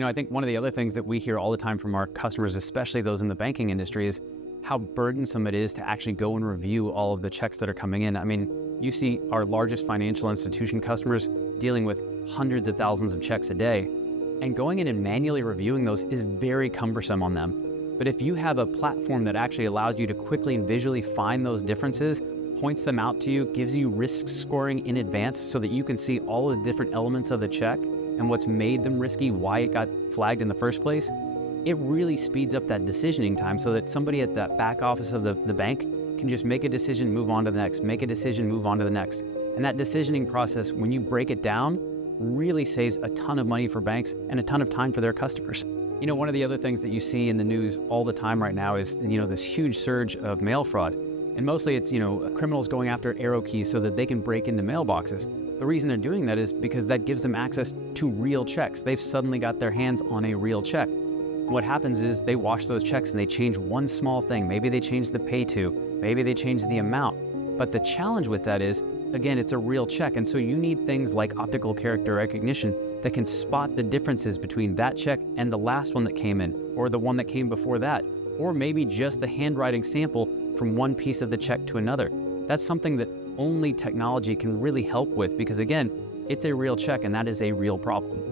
I think one of the other things that we hear all the time from our customers, especially those in the banking industry, is how burdensome it is to actually go and review all of the checks that are coming in. I mean, you see our largest financial institution customers dealing with hundreds of thousands of checks a day, and going in and manually reviewing those is very cumbersome on them. But if you have a platform that actually allows you to quickly and visually find those differences, points them out to you, gives you risk scoring in advance so that you can see all of the different elements of the check and what's made them risky, why it got flagged in the first place, it really speeds up that decisioning time so that somebody at that back office of the bank can just make a decision, move on to the next, make a decision, move on to the next. And that decisioning process, when you break it down, really saves a ton of money for banks and a ton of time for their customers. One of the other things that you see in the news all the time right now is, this huge surge of mail fraud. And mostly it's, criminals going after arrow keys so that they can break into mailboxes. The reason they're doing that is because that gives them access to real checks. They've suddenly got their hands on a real check. What happens is they wash those checks and they change one small thing. Maybe they change the pay to, maybe they change the amount. But the challenge with that is, again, it's a real check. And so you need things like optical character recognition that can spot the differences between that check and the last one that came in, or the one that came before that, or maybe just the handwriting sample from one piece of the check to another. That's something that only technology can really help with because, again, it's a real check and that is a real problem.